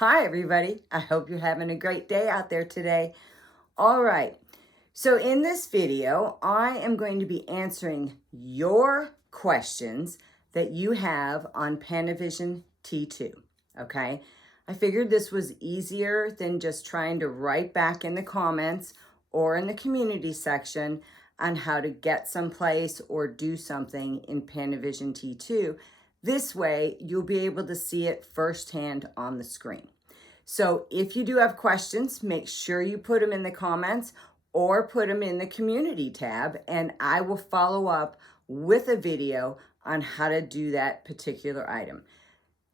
Hi, everybody. I hope you're having a great day out there today. All right. So in this video, I am going to be answering your questions that you have on Pantovision T2, okay? I figured this was easier than just trying to write back in the comments or in the community section on how to get someplace or do something in Pantovision T2. This way, you'll be able to see it firsthand on the screen. So if you do have questions, make sure you put them in the comments or put them in the community tab, and I will follow up with a video on how to do that particular item.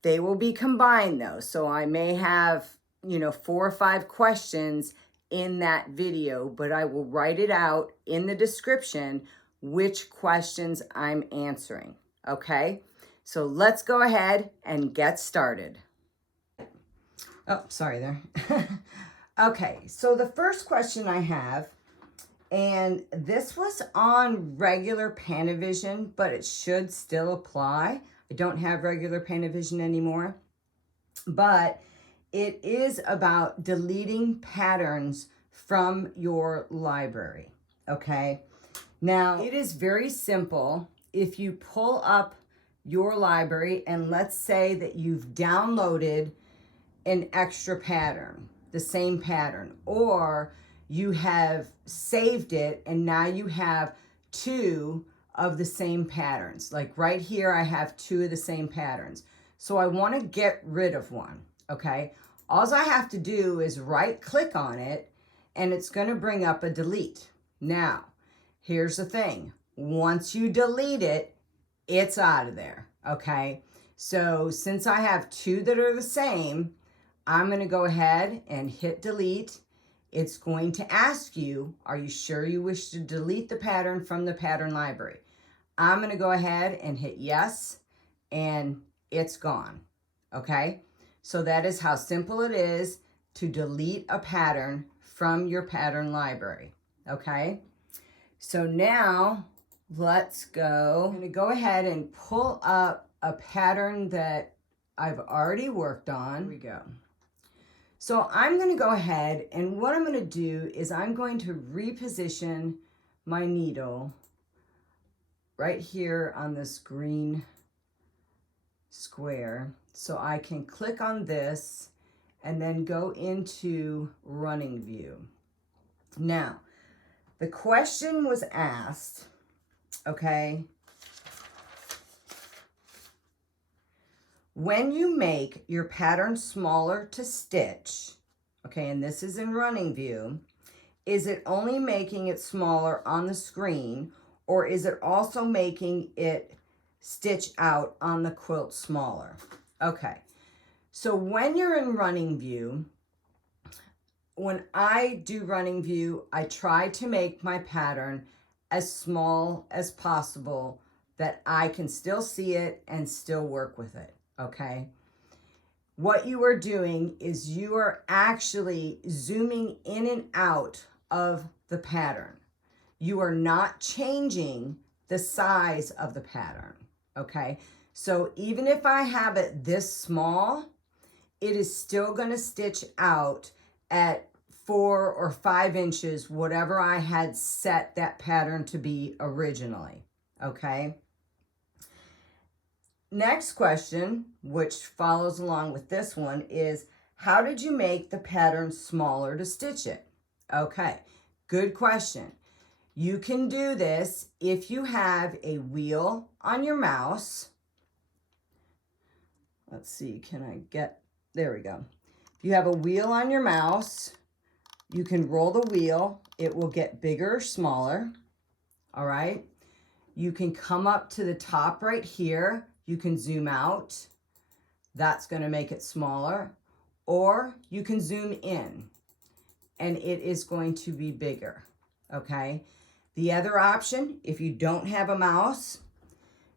They will be combined though, so I may have, 4 or 5 questions in that video, but I will write it out in the description which questions I'm answering, okay? So let's go ahead and get started. Oh, sorry there. Okay, so the first question I have, and this was on regular Pantovision, but it should still apply. I don't have regular Pantovision anymore, but it is about deleting patterns from your library, okay? Now, it is very simple. If you pull up your library and let's say that you've downloaded an extra pattern, the same pattern, or you have saved it and now you have 2 of the same patterns. Like right here, I have 2 of the same patterns. So I want to get rid of one, okay? All I have to do is right click on it and it's going to bring up a delete. Now, here's the thing. Once you delete it, it's out of there, okay? So since I have 2 that are the same, I'm going to go ahead and hit delete. It's going to ask you, are you sure you wish to delete the pattern from the pattern library? I'm going to go ahead and hit yes, and it's gone, okay? So that is how simple it is to delete a pattern from your pattern library, okay? So now let's go. I'm going to go ahead and pull up a pattern that I've already worked on. Here we go. So I'm going to go ahead, and what I'm going to do is I'm going to reposition my needle right here on this green square so I can click on this and then go into running view. Now, the question was asked, okay, when you make your pattern smaller to stitch, okay, and this is in running view, is it only making it smaller on the screen, or is it also making it stitch out on the quilt smaller? Okay, so when you're in running view, when I do running view, I try to make my pattern as small as possible that I can still see it and still work with it. Okay, what you are doing is you are actually zooming in and out of the pattern. You are not changing the size of the pattern, okay? So even if I have it this small, it is still going to stitch out at 4 or 5 inches, whatever I had set that pattern to be originally, okay? Next question, which follows along with this one, is how did you make the pattern smaller to stitch it? Okay, good question. You can do this if you have a wheel on your mouse. Let's see, can I get, there we go. If you have a wheel on your mouse, you can roll the wheel. It will get bigger or smaller, all right? You can come up to the top right here. You can zoom out. That's going to make it smaller. Or you can zoom in and it is going to be bigger, okay? The other option, if you don't have a mouse,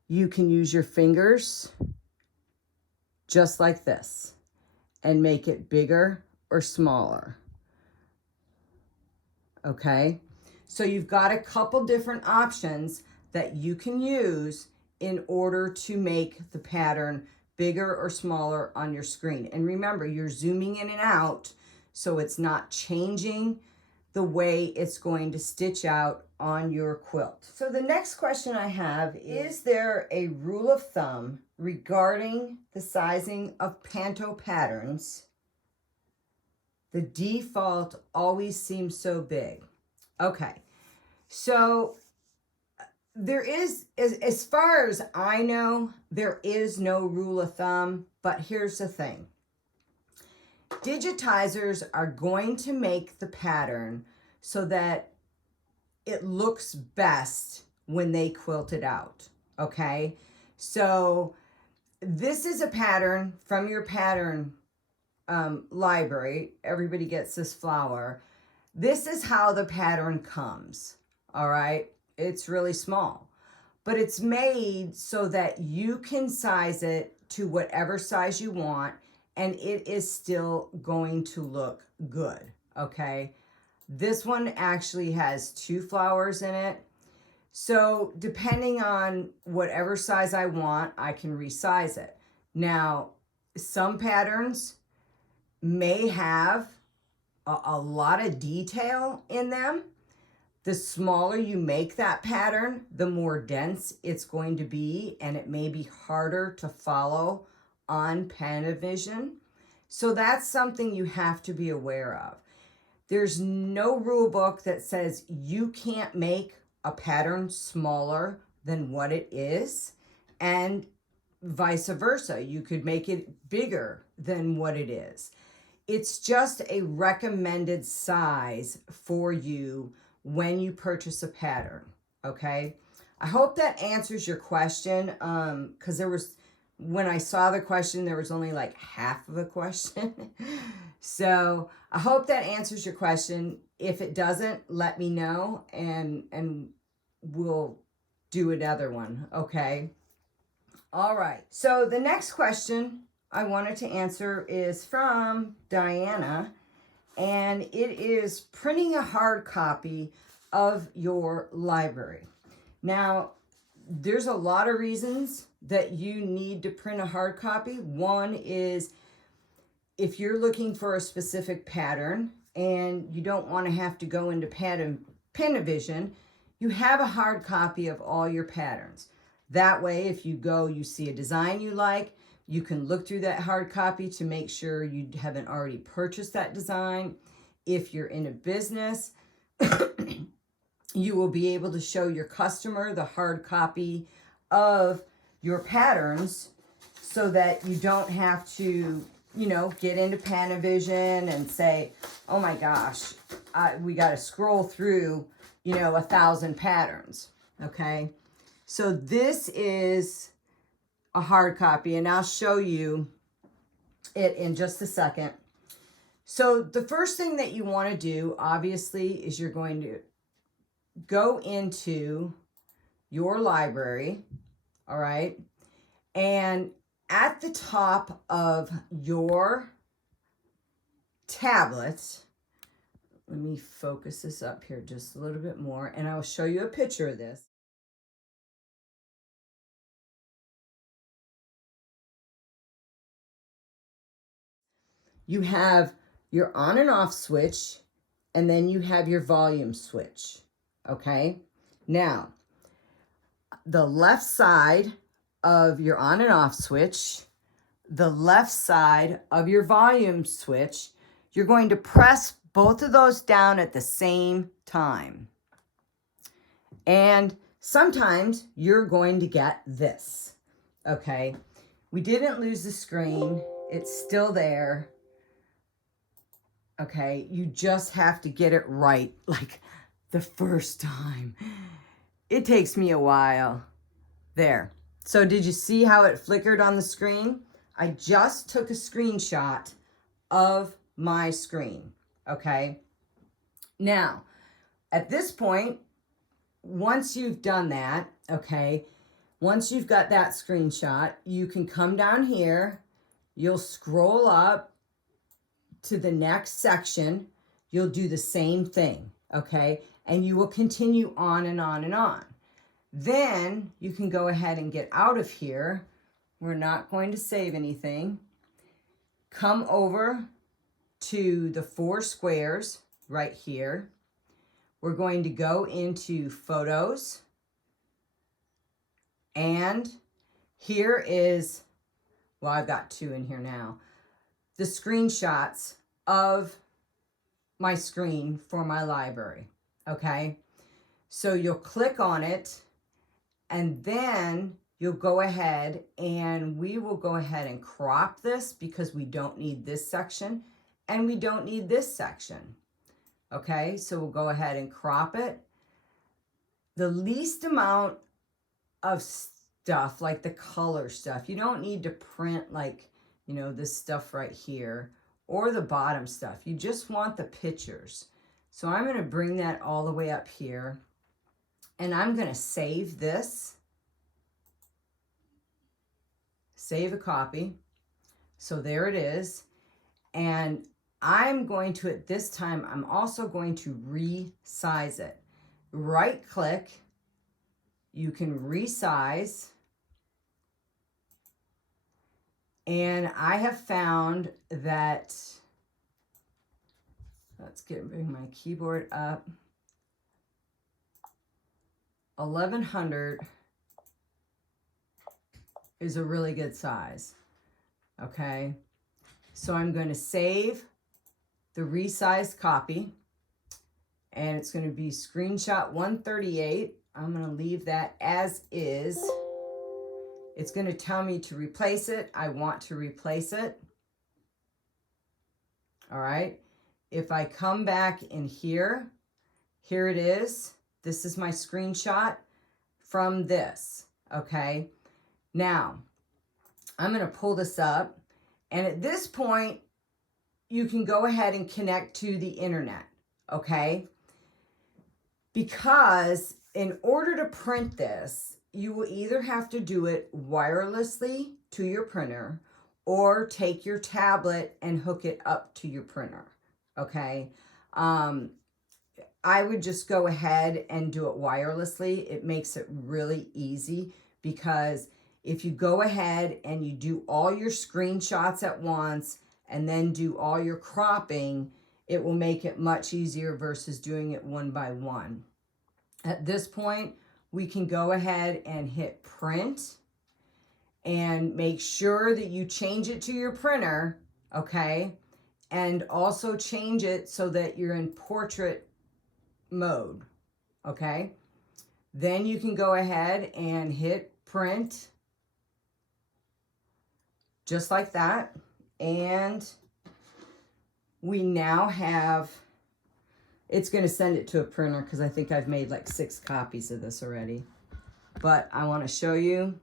you can use your fingers just like this and make it bigger or smaller, okay? So you've got a couple different options that you can use in order to make the pattern bigger or smaller on your screen. And remember, you're zooming in and out, so it's not changing the way it's going to stitch out on your quilt. So the next question I have, is there a rule of thumb regarding the sizing of panto patterns? The default always seems so big. Okay, so there is, as far as I know, there is no rule of thumb, but here's the thing. Digitizers are going to make the pattern so that it looks best when they quilt it out, okay? So this is a pattern from your pattern library. Everybody gets this flower. This is how the pattern comes, all right? It's really small, but it's made so that you can size it to whatever size you want, and it is still going to look good, okay? This one actually has 2 flowers in it. So depending on whatever size I want, I can resize it. Now, some patterns may have a lot of detail in them. The smaller you make that pattern, the more dense it's going to be, and it may be harder to follow on Pantovision. So that's something you have to be aware of. There's no rule book that says you can't make a pattern smaller than what it is, and vice versa. You could make it bigger than what it is. It's just a recommended size for you when you purchase a pattern, okay? I hope that answers your question, because there was, when I saw the question, there was only like half of a question. So I hope that answers your question. If it doesn't, let me know, and we'll do another one, okay? All right, so the next question I wanted to answer is from Diana, and it is printing a hard copy of your library. Now, there's a lot of reasons that you need to print a hard copy. One is if you're looking for a specific pattern and you don't want to have to go into Pantovision, you have a hard copy of all your patterns. That way, if you go, you see a design you like, you can look through that hard copy to make sure you haven't already purchased that design. If you're in a business, you will be able to show your customer the hard copy of your patterns so that you don't have to, you know, get into Pantovision and say, oh my gosh, we got to scroll through, you know, 1,000 patterns, okay? So this is a hard copy, and I'll show you it in just a second. So the first thing that you want to do, obviously, is you're going to go into your library, all right? And at the top of your tablet, let me focus this up here just a little bit more, and I'll show you a picture of this. You have your on and off switch, and then you have your volume switch, okay? Now, the left side of your on and off switch, the left side of your volume switch, you're going to press both of those down at the same time. And sometimes you're going to get this, okay? We didn't lose the screen. It's still there. Okay, you just have to get it right, like the first time. It takes me a while. There. So did you see how it flickered on the screen? I just took a screenshot of my screen, okay? Now, at this point, once you've done that, okay, once you've got that screenshot, you can come down here, you'll scroll up to the next section, you'll do the same thing, okay? And you will continue on and on and on. Then you can go ahead and get out of here We're not going to save anything. Come over to the 4 squares right here. We're going to go into Photos. And here is, well, I've got 2 in here now, the screenshots of my screen for my library, okay? So you'll click on it, and then you'll go ahead and we will go ahead and crop this because we don't need this section and we don't need this section, okay? So we'll go ahead and crop it. The least amount of stuff, like the color stuff, you don't need to print like, you know, this stuff right here or the bottom stuff. You just want the pictures. So I'm going to bring that all the way up here, and I'm going to save this. Save a copy. So there it is. And I'm going to, at this time, I'm also going to resize it. Right click. You can resize. And I have found that, bring my keyboard up. 1100 is a really good size. Okay. So I'm going to save the resized copy, and it's going to be screenshot 138. I'm going to leave that as is. It's going to tell me to replace it. I want to replace it. All right. If I come back in here, here it is. This is my screenshot from this. Okay. Now, I'm going to pull this up. And at this point, you can go ahead and connect to the internet. Okay. Because in order to print this, you will either have to do it wirelessly to your printer or take your tablet and hook it up to your printer, okay? I would just go ahead and do it wirelessly. It makes it really easy because if you go ahead and you do all your screenshots at once and then do all your cropping, it will make it much easier versus doing it one by one. At this point, we can go ahead and hit print and make sure that you change it to your printer, okay? And also change it so that you're in portrait mode, okay? Then you can go ahead and hit print, just like that. And we now have, it's going to send it to a printer because I think I've made like 6 copies of this already. But I want to show you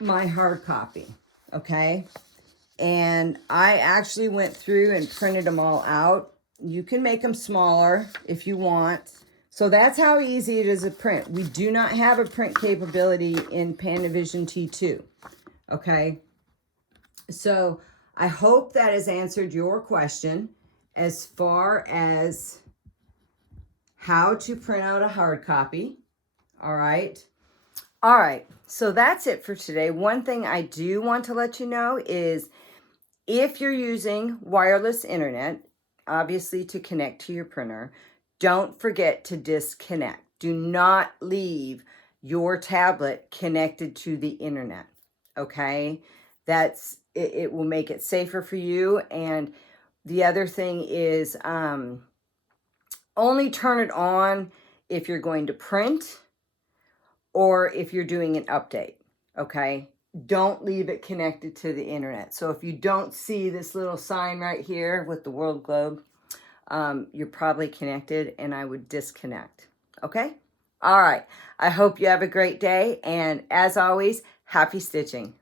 my hard copy, okay? And I actually went through and printed them all out. You can make them smaller if you want. So that's how easy it is to print. We do not have a print capability in PantovisionT2, okay? So I hope that has answered your question as far as how to print out a hard copy. All right. All right. So that's it for today. One thing I do want to let you know is if you're using wireless internet, obviously to connect to your printer, don't forget to disconnect. Do not leave your tablet connected to the internet. Okay. It will make it safer for you. And the other thing is only turn it on if you're going to print or if you're doing an update, okay? Don't leave it connected to the internet. So if you don't see this little sign right here with the world globe, you're probably connected, and I would disconnect, okay? All right. I hope you have a great day, and as always, happy stitching.